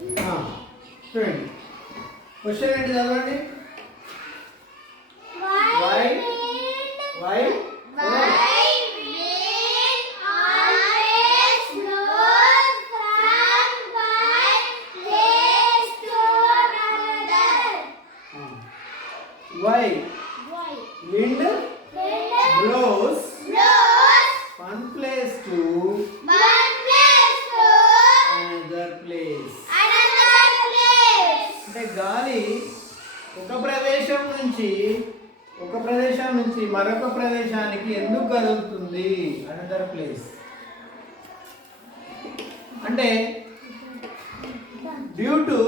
చూడండి క్వశ్చన్ ఏంటి చదవండి. Why why Why wind blows one place to another place. అంటే గాలి ఒక ప్రదేశం నుంచి మరొక ప్రదేశానికి ఎందుకు కదులుతుంది? అనదర్ ప్లేస్ అంటే డ్యూ టు,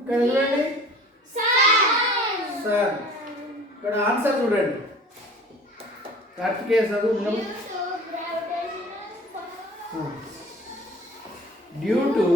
ఇక్కడ చూడండి సార్, ఇక్కడ ఆన్సర్ చూడండి. కార్తికేయ చదువు. డ్యూ టు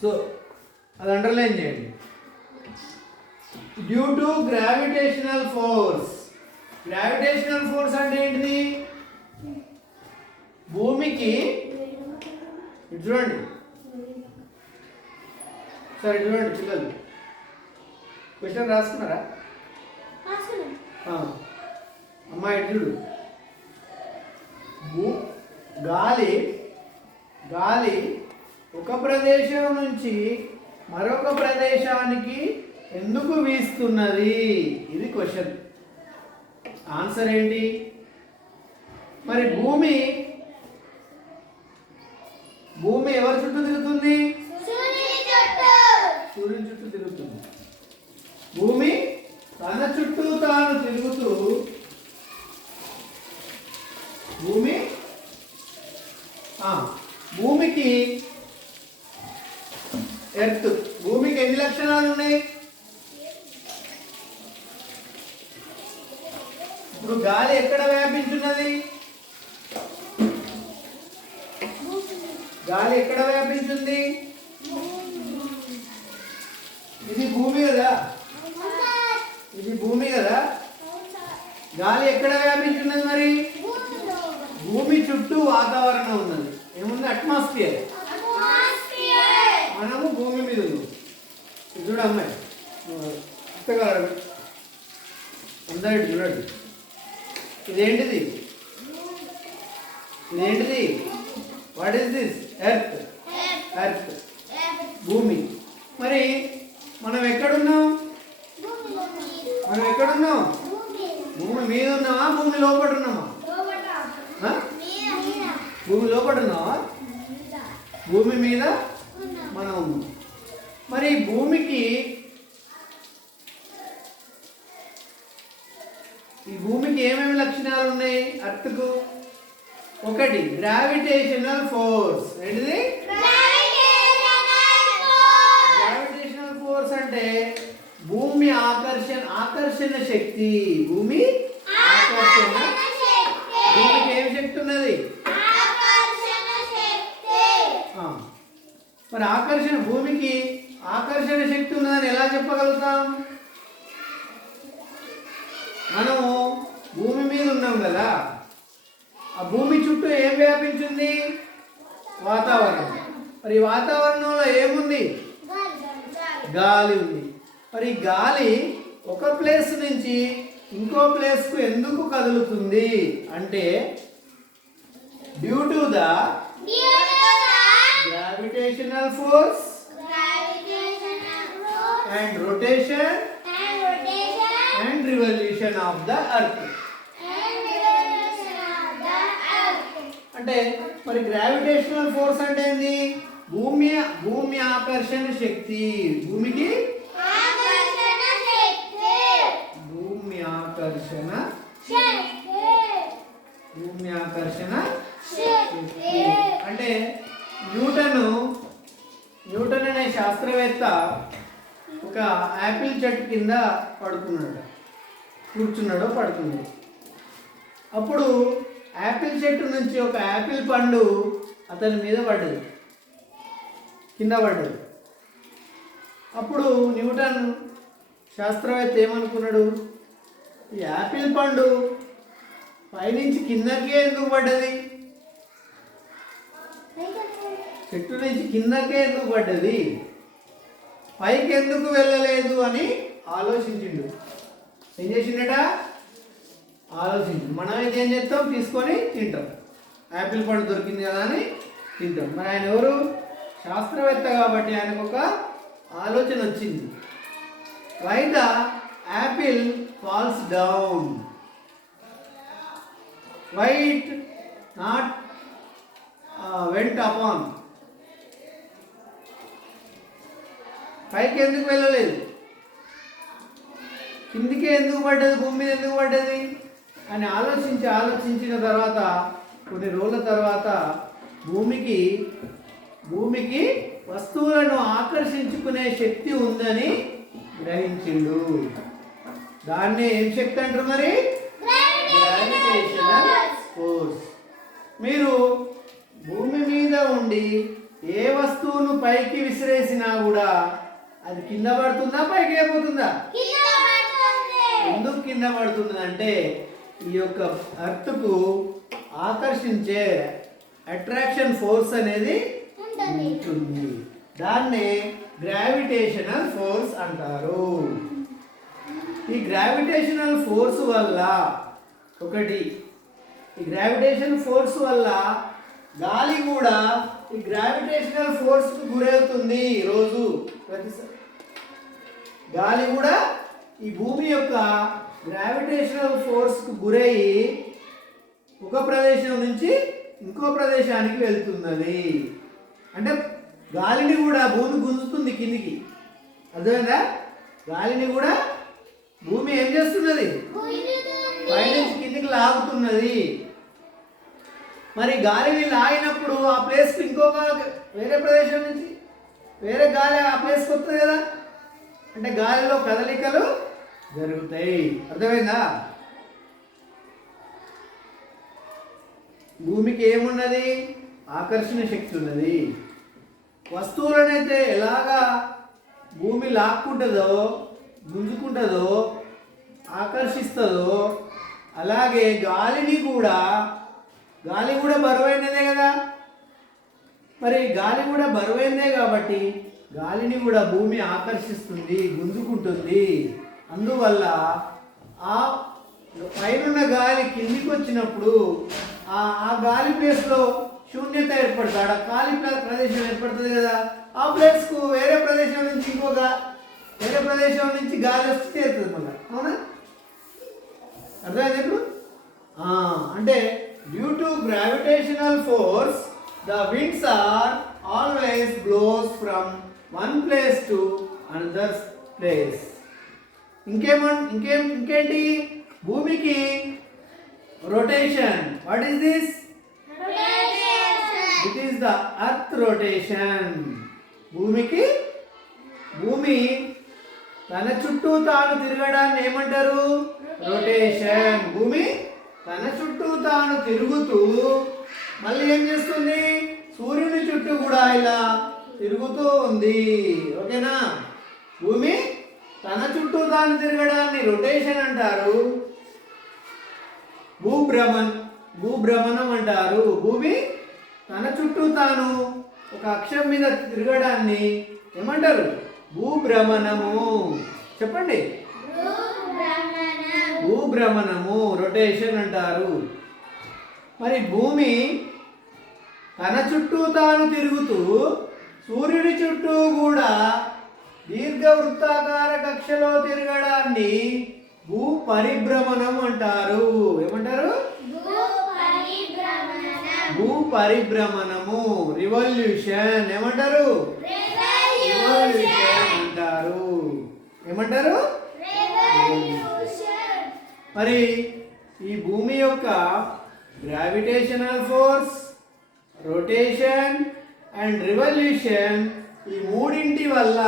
సో అది అండర్లైన్ చేయండి. Due to gravitational force. Gravitational force అంటే ఏంటిది? భూమికి ఇటు చూడండి సరే, ఇటు చూడండి పిల్లలు, క్వశ్చన్ రాసుకున్నారా? అమ్మా ఇటు చూడు. గాలి ఒక ప్రదేశం నుంచి మరొక ప్రదేశానికి ఎందుకు వీస్తున్నది? ఇది క్వశ్చన్. ఆన్సర్ ఏంటి? మరి భూమి ఎవరి చుట్టూ తిరుగుతుంది? సూర్యుని చుట్టూ తిరుగుతుంది. భూమి తన చుట్టూ తాను తిరుగుతూ భూమికి భూమికి ఎన్ని లక్షణాలు ఉన్నాయి? ఇప్పుడు గాలి ఎక్కడ వ్యాపించున్నది? గాలి ఎక్కడ వ్యాపించింది? ఇది భూమి కదా, గాలి ఎక్కడ వ్యాపించున్నది? మరి భూమి చుట్టూ వాతావరణం ఉన్నది. ఏముంది? అట్మాస్ఫియర్. మనము భూమి మీద ఉన్నాం. చూడ అమ్మాయి అందరూ చూడండి. ఇదేంటిది? What is this? ఎర్త్, భూమి. మరి మనం ఎక్కడున్నాం? భూమి మీద ఉన్నామా? భూమి లోపల ఉన్నామా? భూమి లోపల ఉన్నావా? భూమి మీద మనం ఉన్నాం. మరి ఈ భూమికి ఏమేమి లక్షణాలు ఉన్నాయి? అర్త్కు ఒకటి గ్రావిటేషనల్ ఫోర్స్. ఏంటిది? గ్రావిటేషనల్ ఫోర్స్ అంటే భూమి ఆకర్షణ శక్తి. భూమికి ఏం శక్తి ఉన్నది? మరి భూమికి ఆకర్షణ శక్తి ఉన్నదని ఎలా చెప్పగలుగుతాం? మనము భూమి మీద ఉన్నాం కదా, ఆ భూమి చుట్టూ ఏం వ్యాపించింది? వాతావరణం. మరి వాతావరణంలో ఏముంది? గాలి ఉంది. మరి గాలి ఒక ప్లేస్ నుంచి ఇంకో ప్లేస్కు ఎందుకు కదులుతుంది అంటే due to the gravitational force and rotation and revolution of the earth. అంటే మరి గ్రావిటేషనల్ ఫోర్స్ అంటే ఏంది? భూమి ఆకర్షణ శక్తి. భూమికి భూమి ఆకర్షణ శక్తి. అంటే శాస్త్రవేత్త ఒక యాపిల్ చెట్టు కింద పడుకున్నాడు, కూర్చున్నాడో పడుకున్నాడు. అప్పుడు యాపిల్ చెట్టు నుంచి ఒక యాపిల్ పండు అతని మీద పడ్డది, కింద పడ్డది. అప్పుడు న్యూటన్ శాస్త్రవేత్త ఏమనుకున్నాడు, ఈ యాపిల్ పండు పైనుంచి కిందకే ఎందుకు పడ్డది, చెట్టు నుంచి కిందకే ఎందుకు పడ్డది, పైకి ఎందుకు వెళ్ళలేదు అని ఆలోచించిండు. ఏం చేసిండట, ఆలోచించు. మనమైతే ఏం చేస్తాం, తీసుకొని తింటాం. యాపిల్ పండు దొరికింది కదా అని తింటాం. మరి ఆయన ఎవరు, శాస్త్రవేత్త కాబట్టి ఆయనకు ఒక ఆలోచన వచ్చింది. Why the apple falls down, why it not went upon, పైకి ఎందుకు వెళ్ళలేదు, కిందికే ఎందుకు పడ్డది, భూమి మీద ఎందుకు పడ్డది అని ఆలోచించిన తర్వాత కొన్ని రోజుల తర్వాత భూమికి వస్తువులను ఆకర్షించుకునే శక్తి ఉందని గ్రహించిండు. దాన్ని ఏం శక్తి అంటారు మరి, గ్రావిటేషనల్ ఫోర్స్. మీరు భూమి మీద ఉండి ఏ వస్తువును పైకి విసిరేసినా కూడా అది కింద పడుతుందా, పైకి అయిపోతుందా? ఎందుకు కింద పడుతుందంటే ఈ యొక్క ఎర్త్కు ఆకర్షించే అట్రాక్షన్ ఫోర్స్ అనేది ఉంటుంది. దాన్నే గ్రావిటేషనల్ ఫోర్స్ అంటారు. ఈ గ్రావిటేషనల్ ఫోర్స్ వల్ల ఈ గ్రావిటేషన్ ఫోర్స్ వల్ల గాలి కూడా ఈ గ్రావిటేషనల్ ఫోర్స్కు గురవుతుంది. రోజు ప్రతిసారి గాలి కూడా ఈ భూమి యొక్క గ్రావిటేషనల్ ఫోర్స్కు గురయ్యి ఒక ప్రదేశం నుంచి ఇంకో ప్రదేశానికి వెళ్తున్నది. అంటే గాలిని కూడా భూమి గుంజుతుంది కిందికి, అర్థమైందా? గాలిని కూడా భూమి ఏం చేస్తున్నది, పైనుంచి కిందికి లాగుతున్నది. మరి గాలిని లాగినప్పుడు ఆ ప్లేస్కి ఇంకొక వేరే ప్రదేశం నుంచి వేరే గాలి ఆ ప్లేస్కి వస్తుంది కదా, అంటే గాలిలో కదలికలు జరుగుతాయి. అర్థమైందా? భూమికి ఏమున్నది, ఆకర్షణ శక్తి ఉన్నది. వస్తువులనైతే ఎలాగా భూమి లాక్కుంటుందో, గుంజుకుంటుందో, ఆకర్షిస్తుందో అలాగే గాలి కూడా బరువైనదే కదా. మరి గాలి కూడా బరువైందే కాబట్టి గాలిని కూడా భూమి ఆకర్షిస్తుంది, గుంజుకుంటుంది. అందువల్ల ఆ పైనున్న గాలి కిందికి వచ్చినప్పుడు ఆ గాలి ప్లేస్లో శూన్యత ఏర్పడుతుంది, ఆడ ఖాళీ ప్రదేశం ఏర్పడుతుంది కదా. ఆ ప్లేస్కు వేరే ప్రదేశం నుంచి గాలి వచ్చి చేరుతుంది మళ్ళీ. అవునా? అర్థమైంది ఇప్పుడు? అంటే due to gravitational force the winds are always blows from one place to another place. ఇంకేంటి భూమికి rotation. What is this? It is the earth rotation. భూమి తన చుట్టూ తాను తిరగడాన్ని ఏమంటారు? రొటేషన్. భూమి తన చుట్టూ తాను తిరుగుతూ మళ్ళీ ఏం చేస్తుంది? సూర్యుని చుట్టూ కూడా ఇలా తిరుగుతూ ఉంది. ఓకేనా? భూమి తన చుట్టూ తాను తిరగడాన్ని రొటేషన్ అంటారు. భూభ్రమణం అంటారు. భూమి తన చుట్టూ తాను ఒక అక్షం మీద తిరగడాన్ని ఏమంటారు? భూభ్రమణము. చెప్పండి. భూభ్రమణము, రొటేషన్ అంటారు. మరి భూమి తన చుట్టూ తాను తిరుగుతూ సూర్యుడి చుట్టూ కూడా దీర్ఘవృత్తాకార కక్షలో తిరగడాన్ని భూపరిభ్రమణం అంటారు. ఏమంటారు? భూపరిభ్రమణము, రివల్యూషన్. ఏమంటారు? రివల్యూషన్ అంటారు. ఏమంటారు? మరి ఈ భూమి యొక్క gravitational force, rotation and revolution ఈ మూడింటి వల్ల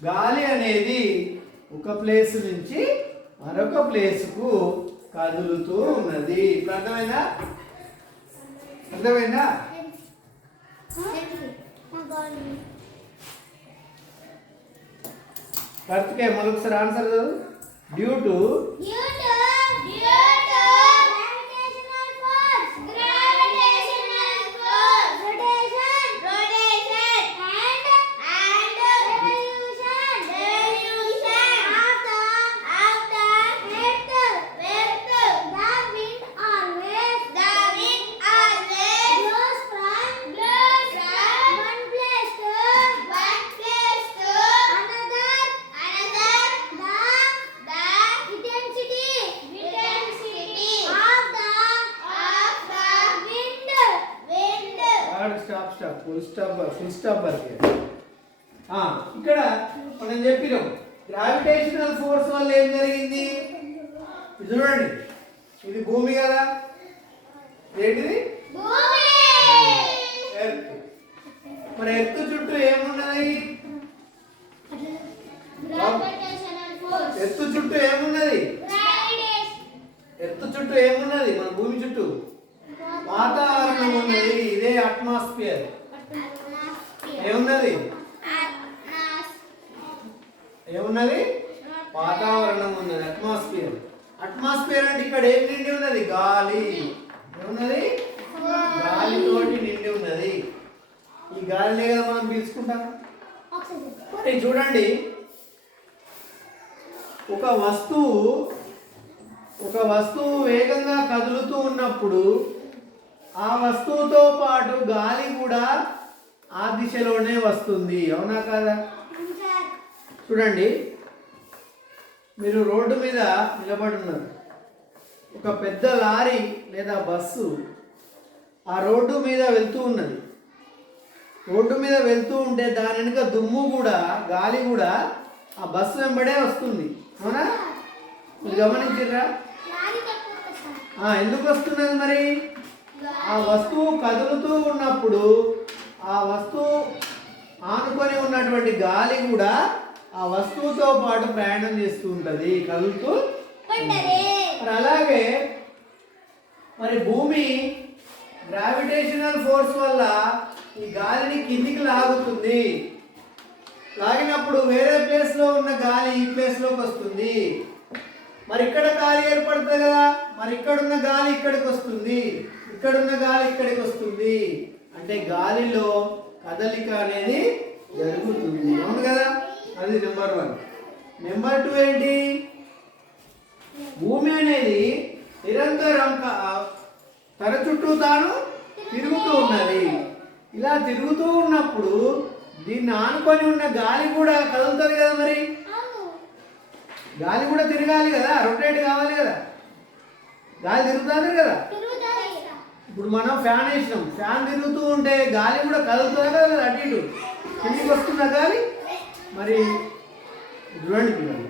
గాలి అనేది ఒక ప్లేస్ నుంచి మరొక ప్లేస్కు కదులుతూ ఉన్నది. ఇప్పుడు అర్థమైందా? అర్థమైందా? కార్తికేయ మరొకసారి ఆన్సర్ చదువు. డ్యూ టు ఫుల్ స్టాప్ వరకు. ఇక్కడ మనం చెప్పినాం గ్రావిటేషనల్ ఫోర్స్ వల్ల ఏం జరిగింది. ఇది చూడండి, ఇది భూమి కదా, ఏంటిది ఎర్త్. మరి ఎర్త్ చుట్టూ ఏమున్నది? ఎర్త్ చుట్టూ ఏమున్నది? ఎర్త్ చుట్టూ ఏమున్నది? మన భూమి చుట్టూ వాతావరణం ఉన్నది. ఇదే అట్మాస్ఫియర్. ఏమున్నది? ఏమున్నది? వాతావరణం ఉన్నది, అట్మాస్ఫియర్. అట్మాస్ఫియర్ అంటే ఇక్కడ ఏం నిండి ఉన్నది? గాలి. ఏమున్నది? గాలితోటి నిండి ఉన్నది. ఈ గాలినే కదా మనం పీల్చుకుంటాం. మరి చూడండి, ఒక వస్తువు వేగంగా కదులుతూ ఉన్నప్పుడు ఆ వస్తువుతో పాటు గాలి కూడా ఆ దిశలోనే వస్తుంది. అవునా కాదా? చూడండి, మీరు రోడ్డు మీద నిలబడి ఉన్నారు. ఒక పెద్ద లారీ లేదా బస్సు ఆ రోడ్డు మీద వెళ్తూ ఉన్నది. రోడ్డు మీద వెళ్తూ ఉంటే దాని వెనుక దుమ్ము కూడా, గాలి కూడా ఆ బస్సు వెంబడే వస్తుంది. అవునా? మీరు గమనించారా? ఎందుకు వస్తున్నది మరి? ఆ వస్తువు కదులుతూ ఉన్నప్పుడు ఆ వస్తువు ఆనుకొని ఉన్నటువంటి గాలి కూడా ఆ వస్తువుతో పాటు ప్రయాణం చేస్తూ ఉంటుంది, కదులుతూ. మరి అలాగే మరి భూమి గ్రావిటేషనల్ ఫోర్స్ వల్ల ఈ గాలిని కిందికి లాగుతుంది. లాగినప్పుడు వేరే ప్లేస్లో ఉన్న గాలి ఈ ప్లేస్లోకి వస్తుంది. మరి ఇక్కడ గాలి ఏర్పడుతుంది కదా, మరి ఇక్కడున్న గాలి ఇక్కడికి వస్తుంది, ఇక్కడున్న గాలి ఇక్కడికి వస్తుంది. అంటే గాలిలో కదలిక అనేది జరుగుతుంది. అవును కదా? అది నెంబర్ 1. నెంబర్ 2 ఏంటి? భూమి అనేది నిరంతరం తన చుట్టూ తాను తిరుగుతూ ఉన్నది. ఇలా తిరుగుతూ ఉన్నప్పుడు దీన్ని ఆనుకొని ఉన్న గాలి కూడా కదులుతుంది కదా. మరి గాలి కూడా తిరగాలి కదా, రొటేట్ కావాలి కదా. గాలి తిరుగుతుంది కదా. ఇప్పుడు మనం ఫ్యాన్ వేసినాం, ఫ్యాన్ తిరుగుతూ ఉంటే గాలి కూడా కదులుతుంది కదా, అటు ఇటు కిందికి వస్తున్న గాలి. మరి చూడండి పిల్లలు,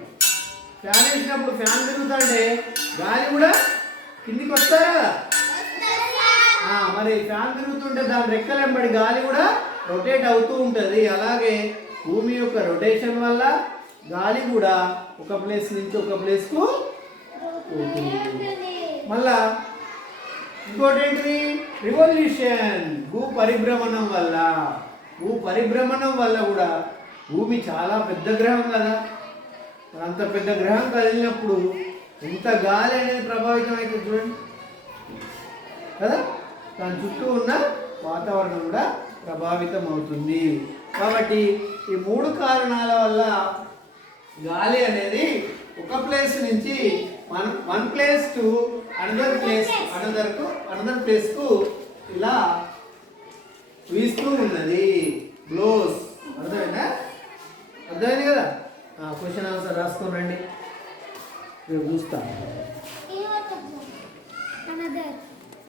ఫ్యాన్ వేసినప్పుడు ఫ్యాన్ తిరుగుతుంటే గాలి కూడా కిందికి వస్తారా కదా. మరి ఫ్యాన్ తిరుగుతుంటే దాని రెక్కలు వెంబడి గాలి కూడా రొటేట్ అవుతూ ఉంటుంది. అలాగే భూమి యొక్క రొటేషన్ వల్ల గాలి కూడా ఒక ప్లేస్ నుంచి ఒక ప్లేస్కు మళ్ళా ఇంకోటి ఏంటిది? రివల్యూషన్. భూ పరిభ్రమణం వల్ల కూడా భూమి చాలా పెద్ద గ్రహం కదా. అంత పెద్ద గ్రహం కదిలినప్పుడు ఎంత గాలి అనేది ప్రభావితం అవుతుంది చూడండి కదా. దాని చుట్టూ ఉన్న వాతావరణం కూడా ప్రభావితం అవుతుంది. కాబట్టి ఈ 3 కారణాల వల్ల గాలి అనేది ఒక ప్లేస్ నుంచి వన్ ప్లేస్ టు అనదర్ ప్లేస్కు ఇలా వీస్తూ ఉన్నది. బ్లోస్. అర్థమైంది కదా? క్వశ్చన్ ఆన్సర్ రాసుకోనండి, రేపు చూస్తాను.